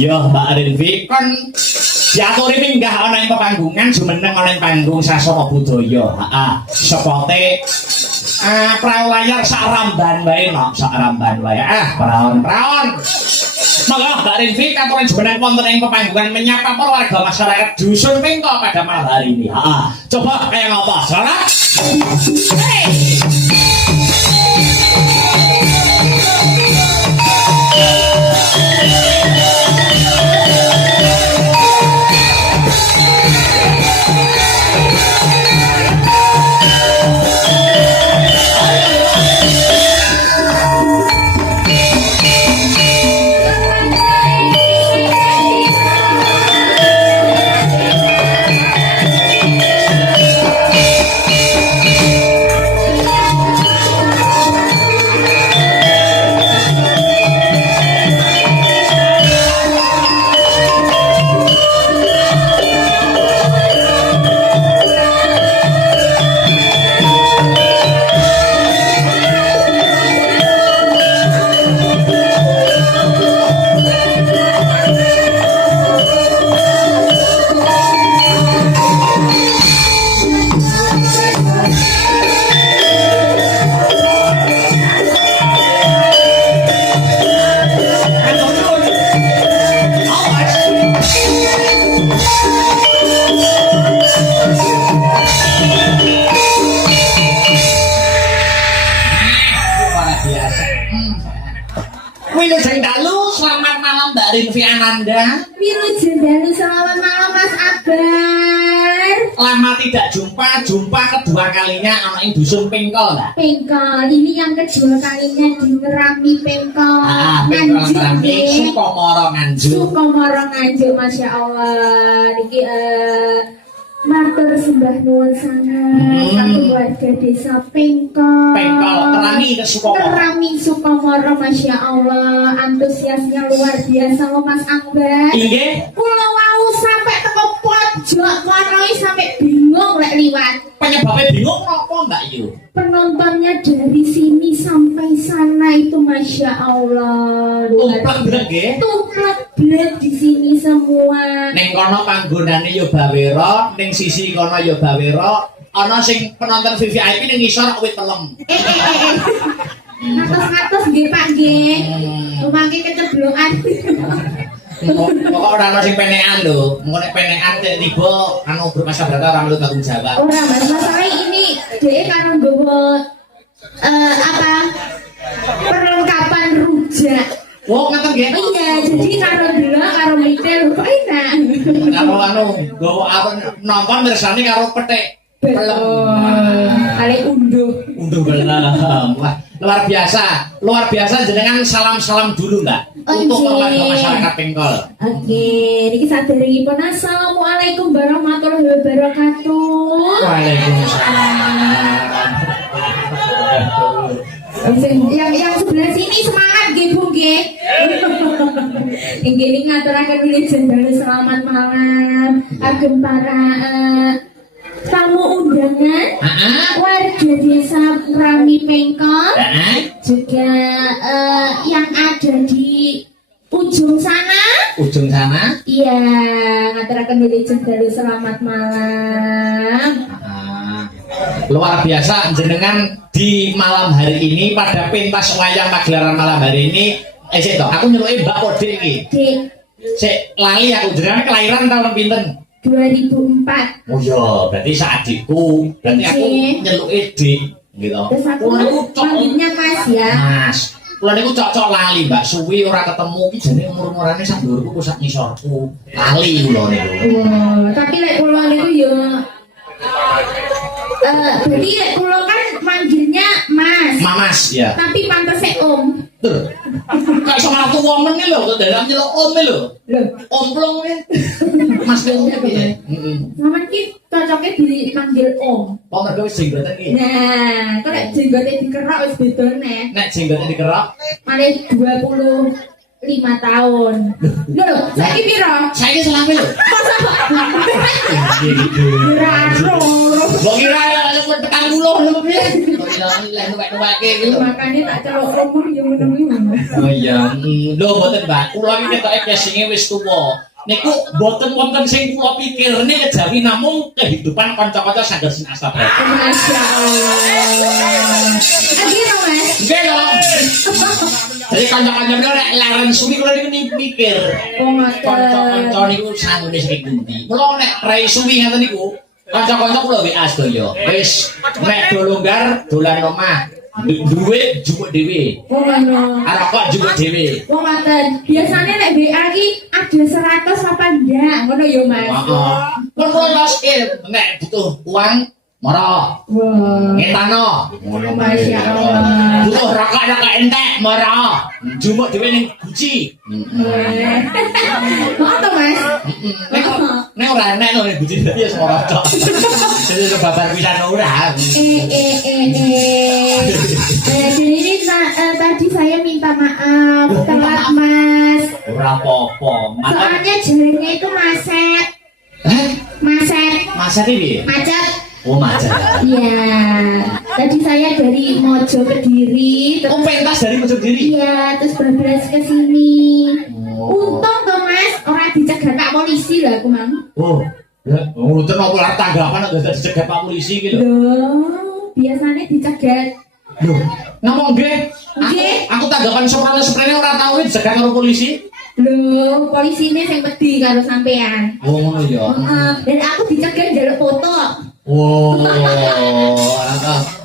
Yo Mbak Rinvi kon diaturi minggah ana ing pepanggungan jumeneng ana ing panggung sasana budaya. Heeh. Sepote pralayar sak ramban wae nok, sak ramban wae. Praon. Monggo Mbak Rinvi katuran jumeneng wonten ing pepanggungan menyapa para warga masyarakat dusun Pengko pada malam hari ini. Heeh. Coba kayak ngapa? Salah? Hey! Rinvi Ananda. Wilujeng dalu selamat malam Mas Akbar. Lama tidak jumpa kedua kalinya anak ing dusun Pengko lah. Pengko, ini yang kedua kalinya di Ngerami Pengko. Pengko Ngerami, Sukomoro Nganjuk, Masya Allah. Niki matur sembah nuwun sangat satu warga desa Pengko. Kerami ke Sukomoro. Kerami Sukomoro, Masya Allah, antusiasnya luar biasa Mas Akbar. Iya. Pulau wau sampai teko pojok kono sampai bingung lek liwat. Penyebabnya bingung apa Mbak Yu? Penontonnya dari sini sampai sana itu Masya Allah. Tuplek blek di sini semua. Neng kono panggonane yo bawero, neng sisi kono yo bawero, ana sing penonton VIP ning ngisor wit telem. Ngatos-ngatos nggih Pak nggih. Mangke keceblokan. Pokok ora ana sing penekan lho. Mengko nek penekan tiba anu bermasa berata ora melu tanggung jawab. Ora Mas, masalah ini dhek karo nggowo perlengkapan rujak. Oh, ngaten nggih. Iya, jadi karo delok karo mikir kok enak. Karo anu, nggowo nonton mirsani karo petik. Kali unduh benar. Wah, luar biasa jenengan salam dulu Mbak untuk warga masyarakat Pengkol. Oke, niki saderengipun assalamualaikum warahmatullahi wabarakatuh. Waalaikumsalam. Yang sebelah sini semangat nggih Bu nggih. Nggih niki ngaturaken wilujeng dalu selamat malam ageng para tamu undangan warga desa Ngerami Pengko juga yang ada di ujung sana. Iya, ngaturaken wilujeng dalu selamat malam. Luar biasa jenengan di malam hari ini pada pentas wayang pagelaran malam hari ini. Sik to, aku nyeluke Mbak Kode iki. Dik. Sik lali aku jenengan kelahiran tahun pinten? 2004. Oh iya, berarti seadikku. Berarti aku nyeluke Dik, gitu. Terus aku manggilnya Mas ya. Mas. Kula niku cocok lali, Mbak. Suwi ora ketemu iki jane umur-umurane sak dhuwurku ku sak ngisorku. Lali kula niku. Oh, tapi lek kula niku ya berarti lek kula kan manggilnya Mas. Mas ya. Tapi pantese Om. Tuh. Kok iso ngaku women iki lho, kok dalam nyeluk Om iki lho. Lho, Omplong e. Mas Omnya piye? Heeh. sampean ki cocoknya dipanggil Om. Oh, mergo wis jenggoten iki. Nah, kok lek jenggote dikerok wis beda neh. Nek jenggote dikerok, Mane 20 5 tahun. Lho, saiki piro? Saiki selame lho. Masa kok? Gitu. Raro. Mbok kira petang puluh lho piye? Lek nuwek-nuweke gitu. Makanya tak celok rumah ya ngono-ngono. Oh iya, lho mboten Mbak, kula iki ketoke casing-e wis tuwa. Niku mboten wonten sing kula pikir, niki kejawi namung kehidupan kanca-kanca saged sinasta bae. Masya Allah. Akhirnya Mas. Nggih dong. Jadi kanca-kancane nek laren suwi kula niku mikir. Oh ngoten. Kanca-kanca niku sanggune sing pundi. Mula nek rai suwi ngoten niku, kanca-kanca kula WA sedaya. Wis nek do longgar dolan omah. Duit jupuk dhewe. Oh ngono. Arep kok jupuk dhewe. Oh ngoten. Biasanya nek BA ki ada 100 apa enggak? Ngono ya Mas. Heeh. Pun lolos nek butuh uang mara. Wah. Ngetano. Masya Allah. Butuh rokok-rokok entek mara. Jupuk dhewe ning Guci. Mau to Mas? Nek ora enek lho ning Guci dadi wis mara tok. Jadi babar pisan ora. Jadi ini tadi saya minta maaf telat Mas. Ora apa-apa. Soalnya jalannya itu macet. Masa iki? Macet. Oh, macet. Iya. Tadi saya dari Mojo Kediri. Oh, pentas dari Mojo Kediri. Iya, terus berbelas ke sini. Oh. Untung tuh Mas, orang dicegat Pak polisi lah aku Mang. Oh. Ya, ngoten apa ora tanggapan ada dicegat Pak polisi iki lho. Loh, biasanya dicegat. Lho, ngomong nggih. Nggih. Aku tanggapan seprene ora tau dicegat karo polisi. Loh, polisi ini yang wedi karo sampean. Oh, ngono ya. Dan aku dicegat njaluk foto. Wow,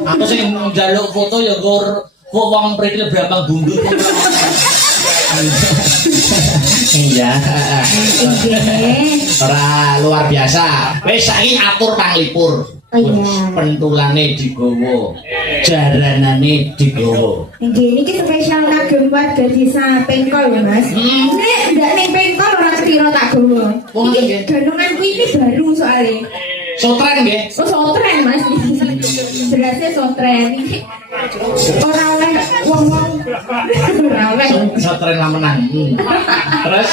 aku sing njaluk foto ya gur wong prikil brambang bundut. Iya. Ora luar biasa. Wis saiki atur panglipur. Oh iya. Pentulane digowo. Jaranane digowo. Nggih, iki spesial kagem warga desa Pengkol ya, Mas. Nek ndak ning Pengkol ora kira tak gowo. Oh, nggih. Iki gandonganku ini baru soalnya. Sotren nggih. Oh, sotren Mas. Jelasnya sotren. Ora oleh wong-wong. Ora oleh. Sotren lah menang. Terus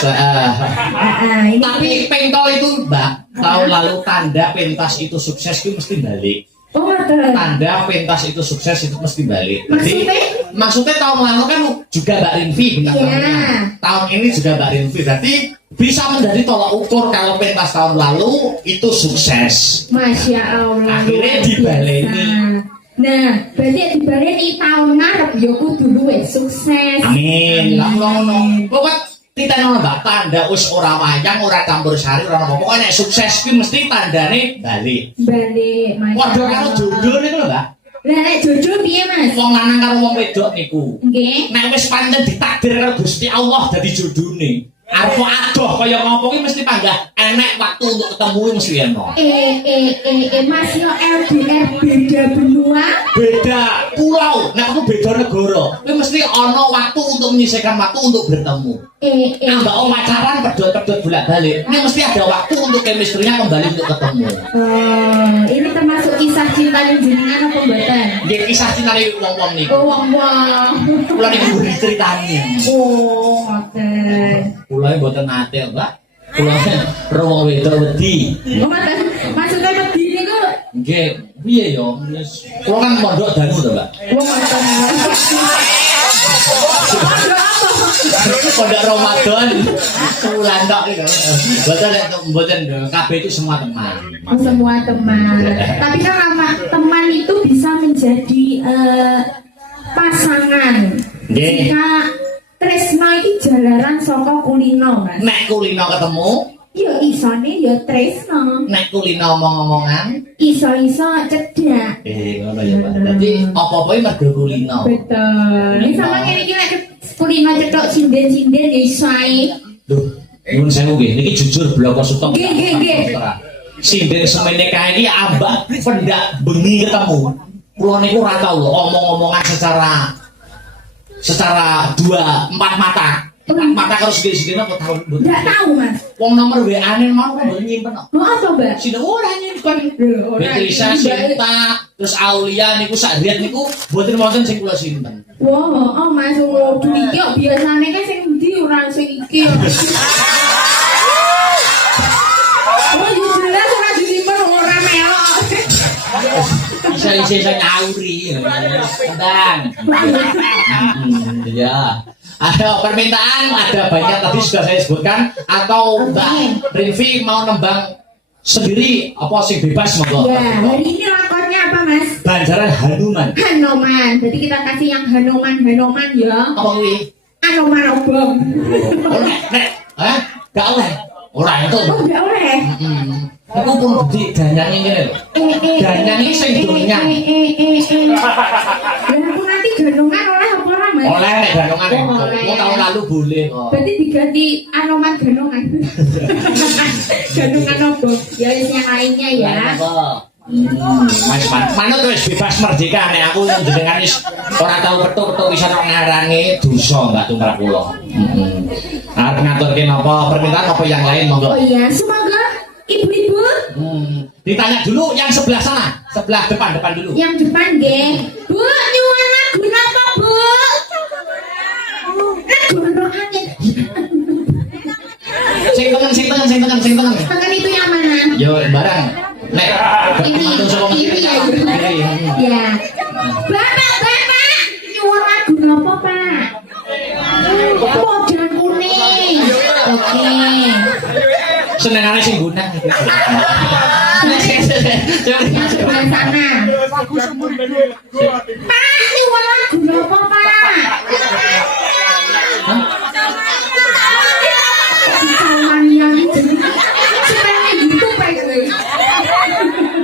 Ini tapi Pengkol itu, Mbak, tahun lalu tanda pentas itu sukses itu mesti balik. oh, ngoten. Tanda pentas itu sukses itu mesti balik. Jadi, Maksudnya? maksudnya tahun lalu kan juga Mbak Rinvi bintang Iya. tamunya. Tahun ini juga Mbak Rinvi. Berarti bisa menjadi tolak ukur kalau pentas tahun lalu itu sukses. Masya Allah. Akhirnya luar dibaleni. biasa. Nah, berarti dibaleni tahun ngarep ya kudu luwih sukses. Amin. Lah ngono. Pokok titane Mbak tanda wis ora wayang, ora campur sari, ora apa. Pokoke nek sukses ki mesti tandane balik. Balik, Mas. Waduh karo jodoh niku lho, Mbak. Lah nek jodoh piye, Mas? Wong lanang karo wong wedok niku. Nggih. Nek wis pancen ditakdir karo Gusti Allah dadi jodone. Arep adoh kaya ngopo ki mesti panggah enek waktu untuk ketemu mesti eno. Mas yo LDR beda benua. Beda pulau, nek aku beda negara. Kuwi mesti ana waktu untuk menyisihkan waktu untuk bertemu. Ambak pacaran pedot-pedot bolak-balik. Ini mesti ada waktu untuk chemistry-nya kembali untuk ketemu. Ini termasuk kisah cinta yang jenengan apa mboten? Nggih kisah cintane wong-wong niku. Oh, wong-wong. Kula niku mburi critane. Oh, ngoten. Kula mboten nate, Mbak. Kula rowo wedok wedi. Oh, ngoten. Maksudnya wedi niku Nggih, piye ya? Wis kula kan pondok danu to, Mbak. wong ngoten. Pondok Ramadan sebulan tok iki. Mboten kabeh itu semua teman. Oh, semua teman. Tapi kan teman itu bisa menjadi pasangan. Nggih. Jika tresno iki jalaran saka kulino, Mas. Nek kulino ketemu, Ya isone ya tresno. nek kulino omong-omongan, Iso-iso cedak. ngono ya, Pak. Dadi apa-apa iki mergo kulino. Betul. Ini sama ngene iki nek kulino cetok sinden-sinden ya iso ae. Duh, nyuwun sewu nggih, niki jujur bloko suka. Nggih. Sinden semene kae iki ambak pendak bengi ketemu. Kula niku ora tau lho omong-omongan secara dua empat mata. Empat mata karo sithik-sithik apa tau mboten. Enggak tahu, Mas. Wong nomor WA-ne mau kan mboten nyimpen kok. Mau apa, Mbak? Sine ora nyimpen. Lho, ora Beatrice nyimpen. Sinta, terus Aulia niku sak riyen niku mboten wonten sing kula simpen. Wah, oh Mas, waduh iki kok biasane kan sing ndi ora sing iki. Oh, yo jelas ora disimpen ora melok. Bisa nyauri. Tendang. Ya. Ada permintaan, ada banyak tadi sudah saya sebutkan. Atau Mbak Rinvi mau nembang sendiri apa sih bebas monggo. Ya, hari ini lakonnya apa Mas? Banjaran Hanuman. Hanoman. Jadi kita kasih yang Hanoman ya. Apa kuwi? Anoman obong. Oleh, nek, gak oleh. Ora itu. Oh, enggak oleh. Aku pun di danyangi ngene lho. Danyangi sing dunia. Dan aku nanti gandungan oleh apa ora Mas? Oleh nek gandongan itu. Oleh. Mau tahun lalu boleh kok. Berarti diganti Anoman gandungan. Gandungan obong. Ya yang lainnya ya. Mas manut wis bebas merdeka nek aku jenengan wis ora tau petuk-petuk bisa kok ngarangi dosa Mbak tumrap kula. Arep ngaturke napa permintaan apa yang lain monggo. Oh iya, semoga ibu-ibu Ditanya dulu yang sebelah sana, sebelah depan dulu. yang depan nggih. Bu, nyuwun lagu napa, Bu? Lagu rohani. Sing tengen. Tangan itu yang mana? Yo barang. Nek Ini ya. Ya. Bapak, nyuwun lagu napa, Pak? Modern kuning. Oke. Senengane sing gunang. Yang sebelah sana. Pak, nyuwun lagu napa, Pak? Salmania itu. Sebenarnya gitu, Pak.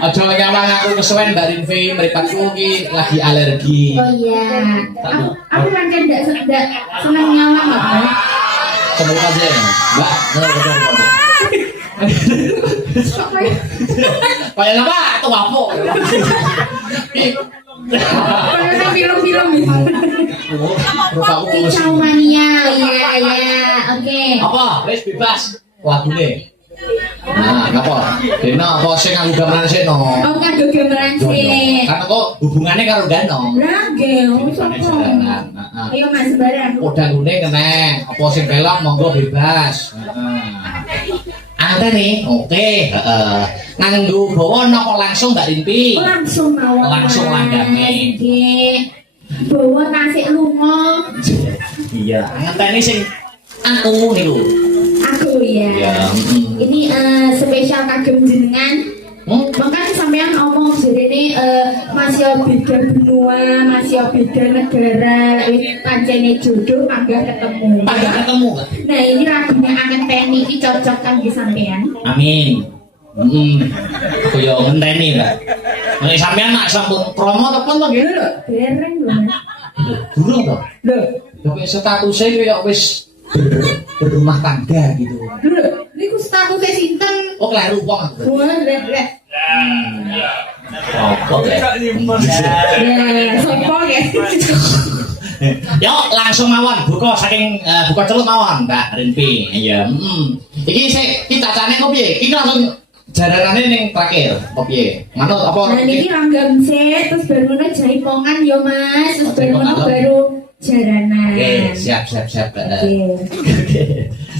Aja nyawang aku kesuwen Mbak Rinvi, mripatku ki lagi alergi. Oh iya. Aku rancang enggak senang nyawang kok. Pak. Kembali aja, Mbak. Kayak apa? Itu apa? Kayak film-film gitu. Rupaku Salmania, ya. Oke. apa? Wis bebas lagune. Nah, napa? Dene apa sing nganggo gamelan seno? Oh, nganggo gambaran sih. Karena kok hubungannya karo danau. Rage, ayo Mas barang. Udang-udang kena, apa sing pelok monggo bebas. Anda nih, oke. Nganggo bawa napa langsung Mbak Rinvi? Langsung mawon. Langsung langgame. Nggih. Bawa nasi lunga. Iya, ngenteni sing aku niku. Aku ya. Iya. Ini spesial kagem jenengan. Makanya sampean ngomong jadi ini masih beda benua, masih beda negara, pancene jodoh mangga ketemu. Pada ketemu kan? Nah ini lagunya Angen Teni ini cocok kan di sampean. Amin. Aku yo ngenteni lah. Nek sampean nak sampun promo telepon to nggih lho. Dereng lho. Durung to. Lho, Tapi statusnya kayak wis berumah tangga gitu. lho, niku statusnya sinten? Oh kleru wong. Wah, leh. Apa ya? Ya, sopo ya? Yo langsung mawon buka saking buka celup mawon Mbak Rinvi. Iya, Iki sik kita cane kok piye? Iki langsung jaranane ning terakhir apa piye? Manut apa? Nah niki langgam sih, terus baru ngono jaipongan yo Mas, terus baru ngono baru jaranan. Oke, siap. Oke.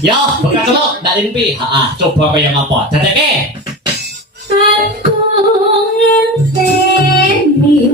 Yo, buka celup Mbak Rinvi. Coba kaya ngapa? Dadeke. Aku ngenteni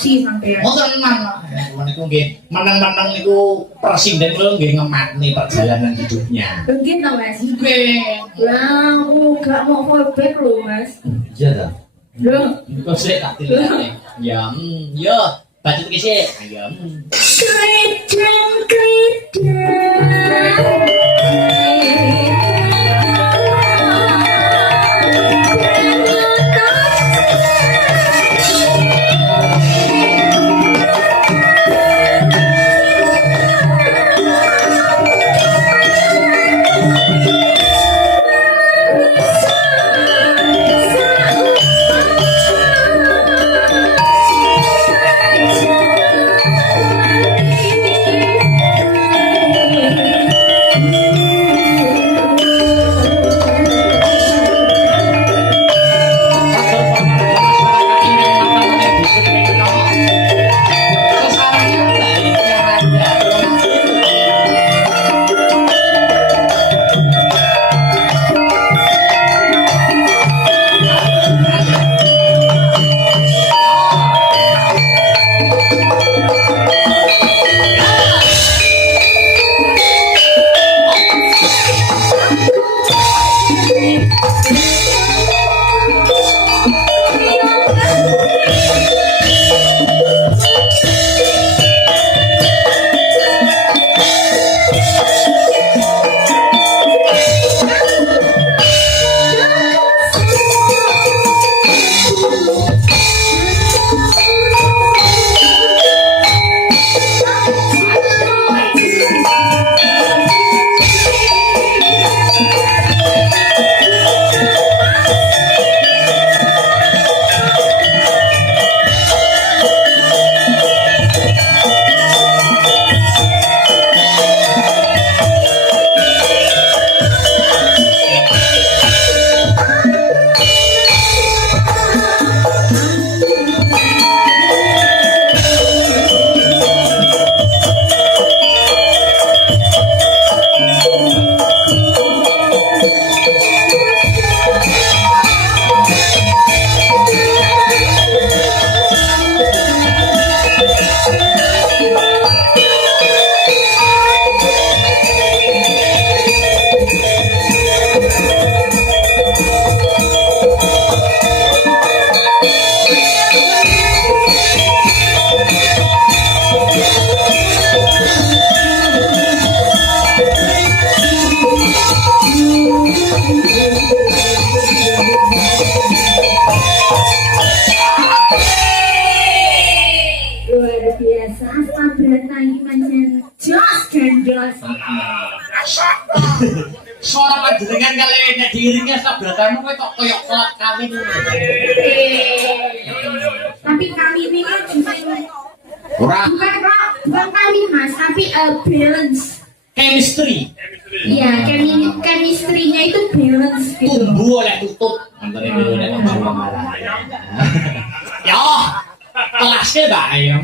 korupsi sampean. Mau tenang, niku nggih menang-menang niku presiden lho nggih ngematni perjalanan hidupnya. Begitu Mas. Nggih. Lah, aku gak mau fallback lho Mas. Iya ta. Lho, Niku sik tak tilane. Ya, yo, baca iki sik. Ya. Suara panjenengan kali nek diiringi tabrakanmu kowe kok koyo kelak kawin. Tapi kami ini kan cuma Ora bukan kami Mas, tapi balance. chemistry. Iya, chemistry-nya itu balance gitu. Tumbuh oleh tutup antara itu oleh marah. Ya, kelasnya Mbak Ayam.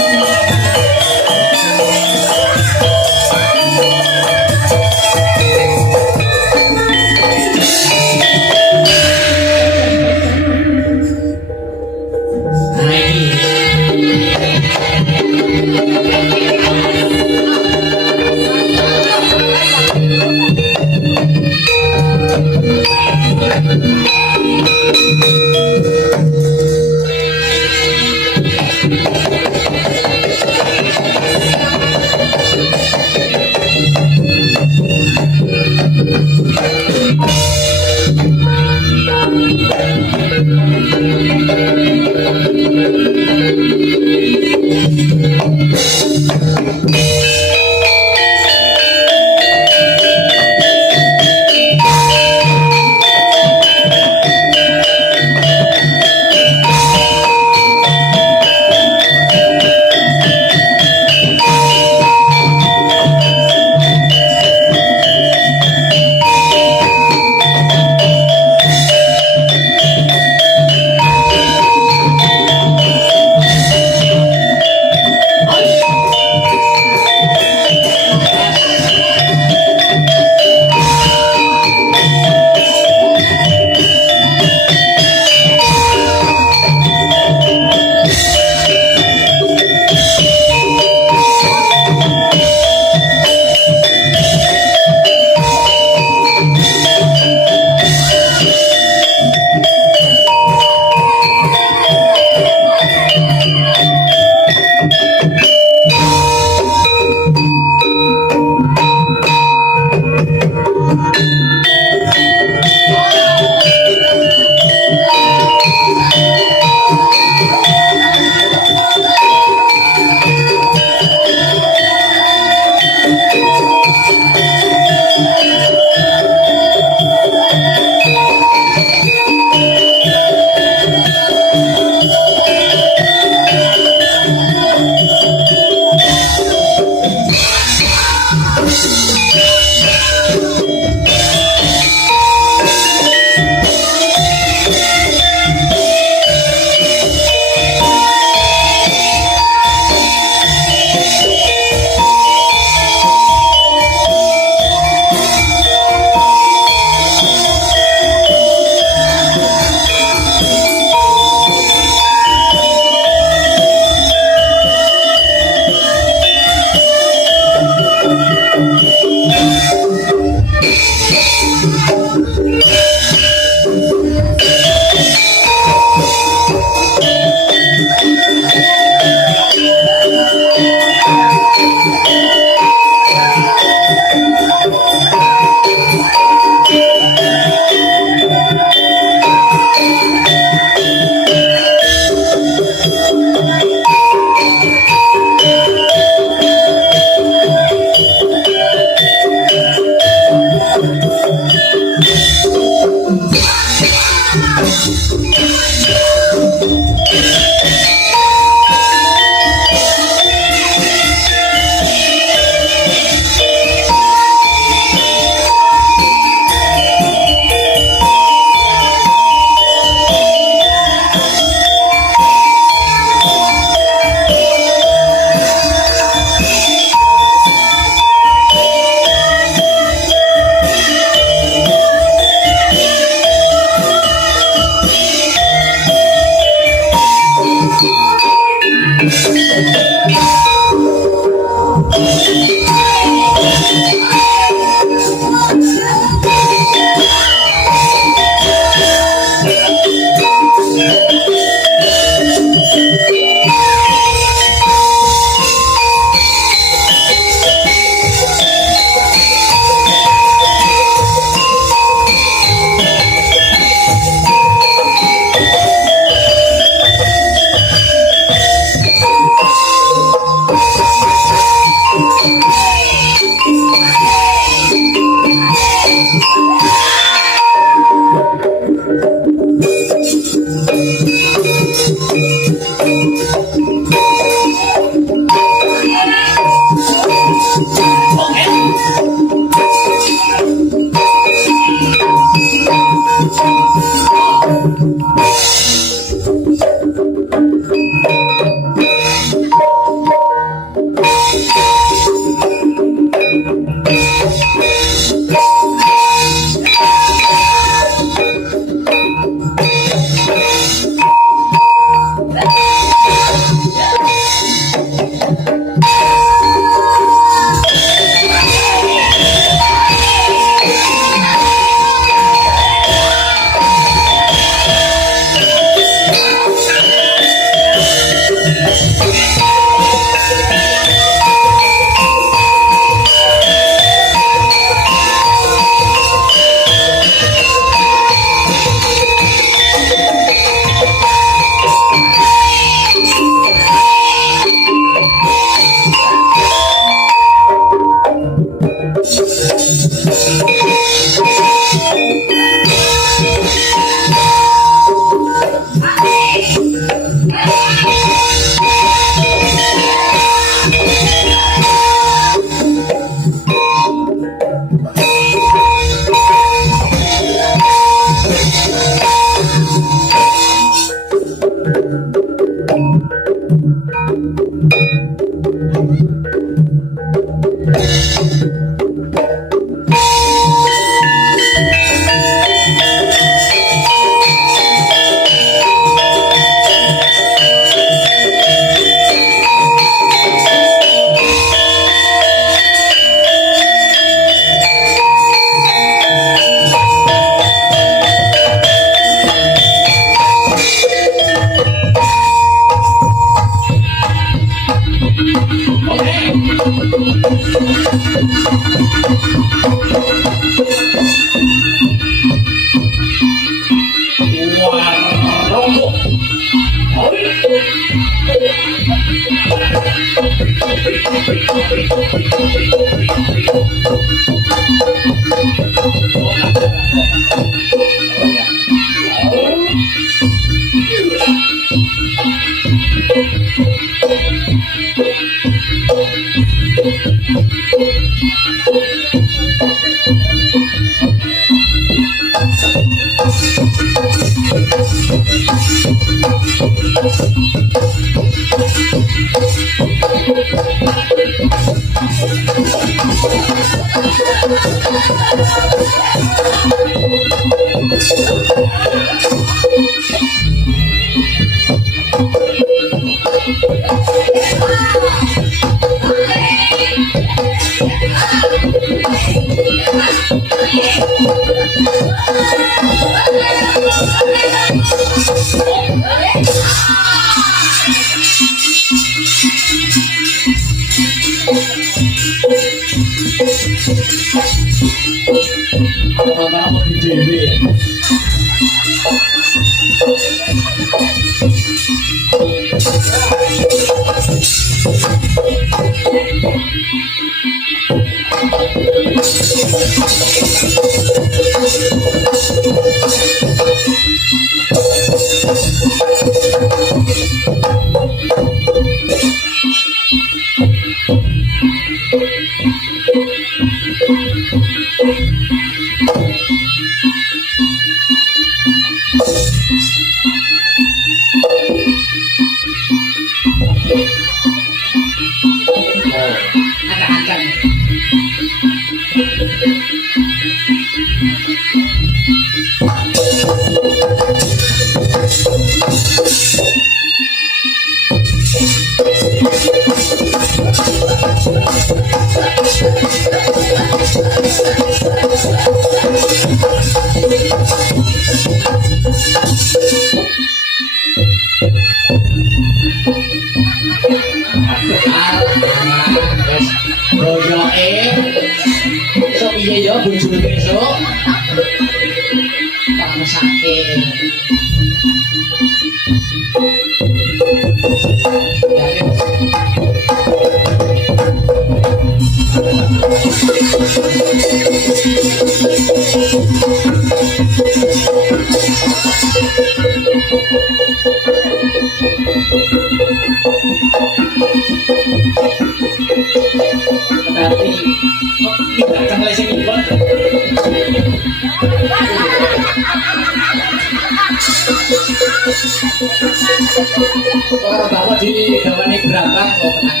Orang bawa di gawane berangkat kok tenang.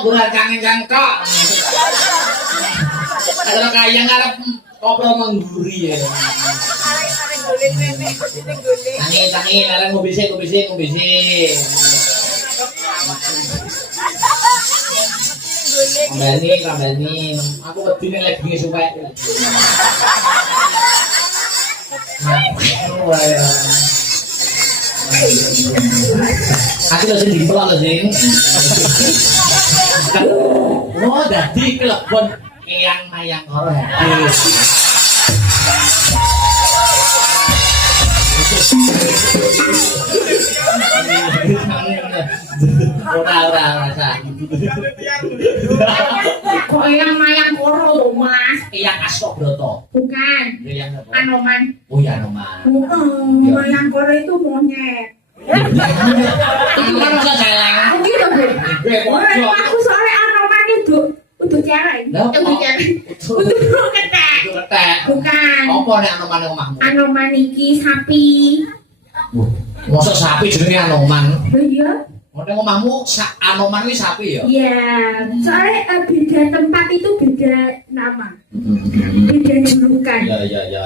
Bulan kangen jangka. Kalau kaya ngarep kopro mengguri ya. Tangi, larang ngobise. Kambani. Aku wedine lagi bengi suwek. Aku lho sing diplok lho sing. Oh, dadi kelebon eyang mayang karo hati. Ora rasa. Kok yang mayang koro loh mas? Eyang Astagbrata. Bukan. Eyang apa? Anoman. Oh ya Anoman. Mayang koro itu monyet. Anoman masa celeng. Mungkin loh bu. Aku soalnya anoman itu untuk cewek. Untuk cewek. Untuk ketek. Ketek. Bukan. Apa nek Anoman omahmu? Anoman iki sapi. Mosok sapi jenenge Anoman. Loh iya. Nek omahmu Anoman kuwi sapi ya? Iya. Soalnya beda tempat itu beda nama. Beda julukan. Iya.